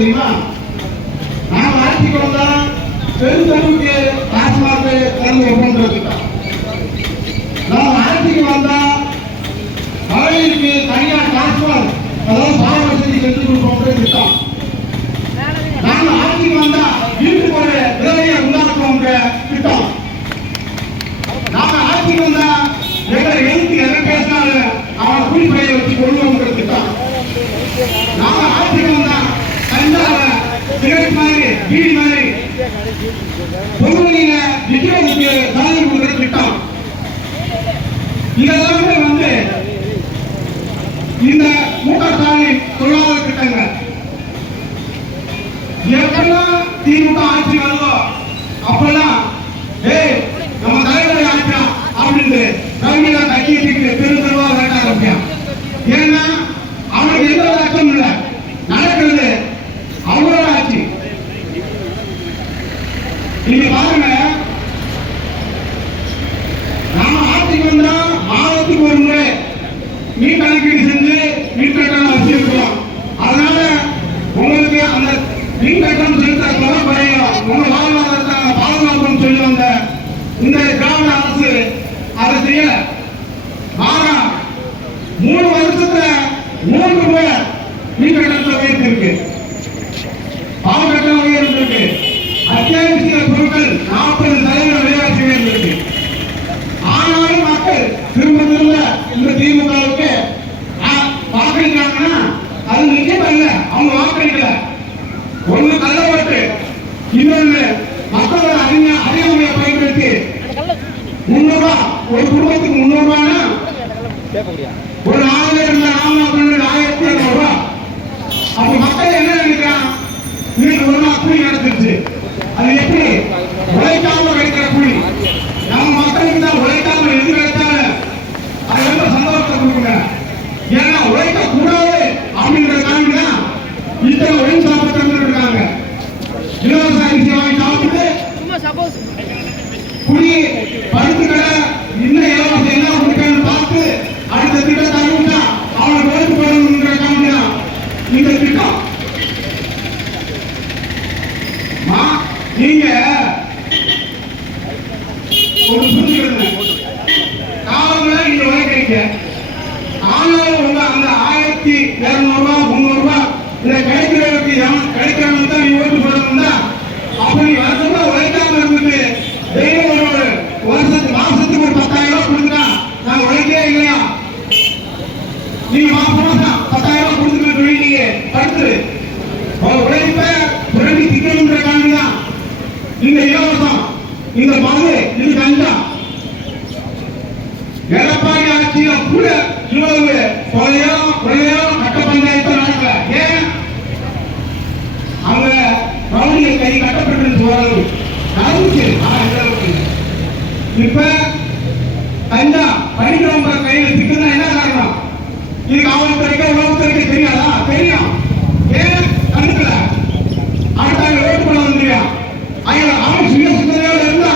தெரியுமா? நாம ஆட்சிக்கு வந்தா பெருந்தளவுக்கு டாஸ்மாக் திறந்து வைப்போன்ற திட்டம் ஆட்சிக்கு வந்தா மகளிருக்கு தனியார் டாஸ்மாக் அதாவது பாவ வசதி செஞ்சு கொடுப்போன்ற திட்டம் நாம ஆட்சிக்கு வந்தா வீட்டுக்கு ஒரு விதவையை உண்டாக்குவோன்ற திட்டம் நாம ஆட்சிக்கு வந்தா எங்களை எழுத்து எதை பேசினாலும் அவன் குடிப்படையை வச்சு கொள்வோங்கிற திட்டம் நாம ஆட்சிக்கு வந்தா கஞ்சாவ சிகரெட் வீடு மாதிரி பொதுவெளியில விற்கிறதுக்கு சாதனை கொடுக்கிற திட்டம். இதெல்லாமே வந்து இந்த மு ஸ்டாலின் சொல்லாத திட்டங்கள். எப்பெல்லாம் திமுக ஆட்சி வருதோ அப்பெல்லாம் ஏய் நம்ம தலைவரை ஆட்சியா அப்படின்னு நீங்க பாருங்க. நாம ஆட்சிக்கு வந்தா மாதத்துக்கு ஒரு முறை மீன் கணக்கீடு செஞ்சு மீன் கட்டணம் வச்சிருக்கிறோம் அதனால உங்களுக்கு அந்த மீன் கட்டணம் செலுத்த குறையும் உங்க வாழ்வாதாரத்தை பாதுகாப்புன்னு சொல்லி வந்த இந்த ஒரு ஆயிரம் நாம ஆயிரத்தி ஐநூறு அப்ப மக்கள் என்ன நினைக்கிறான் இன்னைக்கு ஒரு நாள் கூலி நடந்துருச்சு. அது எப்படி? உழைக்காம கிடைக்கிற கூலி நம்ம மக்களுக்கு தான் உழைக்காம எது கிடைச்சாலும் அது ரொம்ப சந்தோஷத்தை கொடுக்குங்க ஏன்னா உழைக்க கூடாது அப்படின்ற காரணம் தான் இத்தனை சாப்பிட்டு இருக்காங்க. இலவச அரிசி வாங்கி சாப்பிட்டு குடி பருத்து கடை இன்னும் இலவசம் என்ன கொடுக்கணும்னு பார்த்து அடுத்த திட்டத்தை அறிவிச்சா அவனுக்கு ஓட்டு போடணுன்ற காரணம் இந்த திட்டம். நீங்க ஒரு புரிஞ்சுக்கணும் காலங்கள நீங்க ஆனாலும் உங்க அந்த ஆயிரத்தி இருநூறு ரூபாய் முந்நூறு ரூபாய் இதை கிடைக்கிறவருக்கு எவன் கிடைக்கிறவங்க தான் நீ ஓட்டு போடணும்னா அப்படி வருஷமா உழைக்காம இருந்துட்டு டெய்லி ஒரு ஒரு வருஷத்துக்கு மாசத்துக்கு ஒரு பத்தாயிரம் ரூபாய் கொடுக்குறா நான் உழைக்கவே இல்லையா நீங்க மாசம் மாசம் பத்தாயிரம் ரூபாய் கொடுத்துட்டு வீட்டுக்கு படுத்துரு உன் உழைப்ப புரட்டி திக்கணுன்ற காரணம் தான் இந்த இலவசம் இந்த மது இது கஞ்சா எடப்பாடி ஆட்சியில கூட இவ்வளவு கொலையோ கொலையோ கட்ட பஞ்சாயத்து நடக்கல ஏன்? அவங்க ரவுடிய கை கட்டப்பட்டு போறது. நடந்துச்சு அளவுக்கு இப்ப கஞ்சா படிக்கிறவங்க கையில சிக்குன்னா என்ன காரணம்? இது காவல்துறைக்கு உளவுத்துறைக்கு தெரியாதா? தெரியும். ஏன்? கண்டுக்கல அடுத்தாங்க ஓட்டு போட வந்துருவியா அவங்க அவன் சுய சுத்தரையோட இருந்தா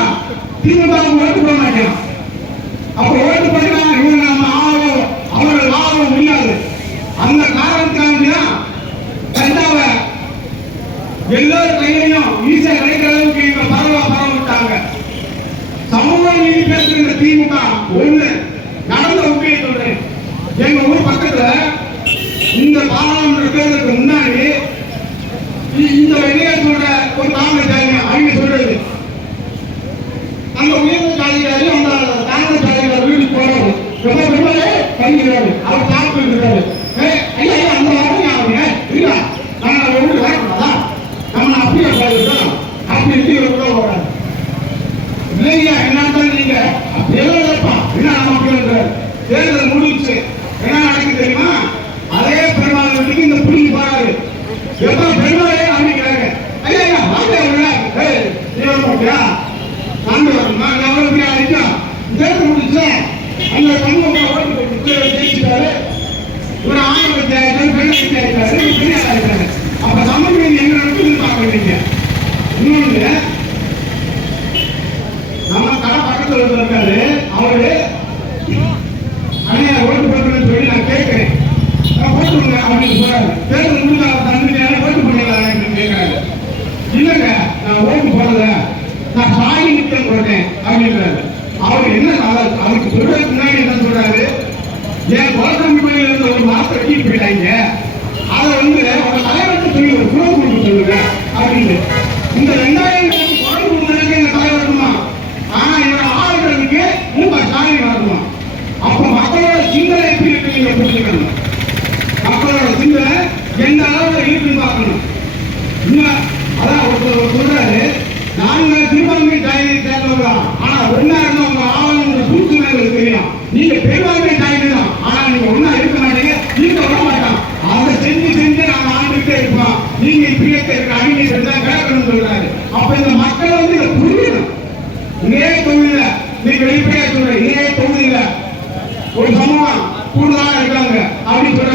திமுக ஓட்டு போட அண்ணா ஓட்டு போட்டுன்னு சொல்லி நான் கேட்கிறேன். நான் போட்டுருங்க அப்படின்னு சொல்றாங்க தேர்தல் முடிஞ்ச தந்துட்டேன் ஓட்டு போடலாம் அப்படின்னு கேட்கறாங்க இல்லைங்க நான் ஓட்டு போடல. நான் சாய் நித்தம் போட்டேன் அப்படின்றாரு அவர் என்ன அவருக்கு சொல்றதுக்கு முன்னாடி என்ன சொல்றாரு? என் குழந்தை முன்னாடியில இருந்து ஒரு மாசம் அதை வந்து அவங்க தலைவருக்கு சொல்லி ஒரு குழு கொடுக்க சொல்லுங்க அப்படின்னு. இந்த ரெண்டாயிரம் எப்படி இருக்கு நீங்க மக்களோட சிந்தனை எந்த அளவுல இருக்குன்னு பார்க்கணும்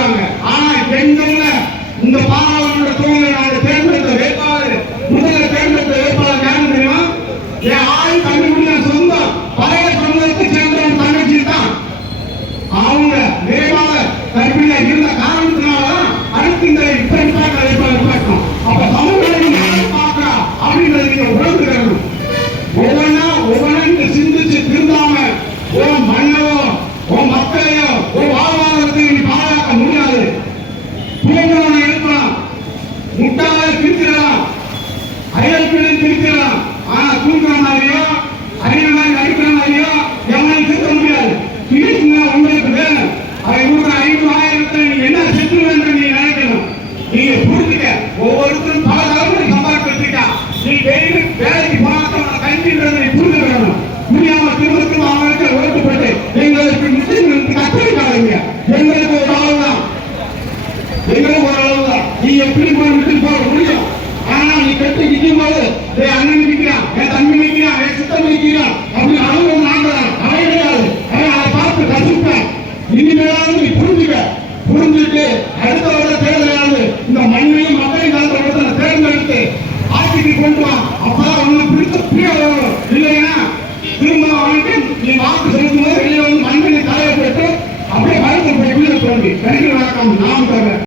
அப்படி தான்